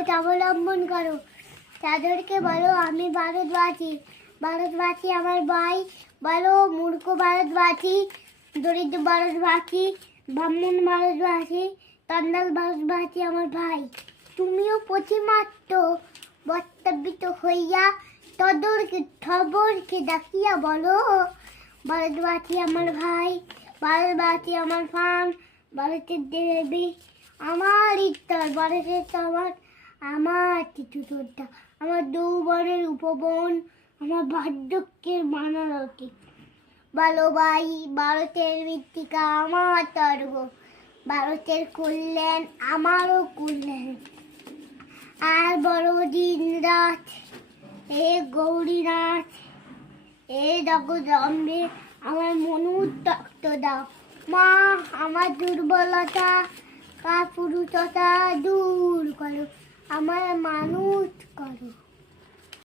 সহজ অবলম্বন করো। তাদেরকে বলো আমি ভারতবাসী। ভারতবাসী আমার ভাই। বলো মূর্খ ভারতবাসী, দরিদ্র ভারতবাসী, ব্রাহ্মণ ভারতবাসী, চন্ডাল ভারতবাসী আমার ভাই। তুমিও পথিমাত্র বস্তাবিত হইয়া খবরকে ডাকিয়া বলো ভারতবাসী আমার ভাই, ভারতবাসী আমার প্রাণ, ভারতের দেবী আমার ইত্তর, ভারতের সমাজ আমার চিত্রটা, আমার দৌবনের উপবন, আমার বার্ধক্যের মানরতি। ভালো ভাই, ভারতের মৃত্তিকা আমার তর্গ, ভারতের কল্যাণ আমারও কল্যাণ। আর বড় দিন রাত এ গৌরীনাথ, এ জগদম্বে আমার মনুত্তক্ত দাও। মা আমার দুর্বলতা কাপুরুষতা দূর করো, আমার মানুষ করো।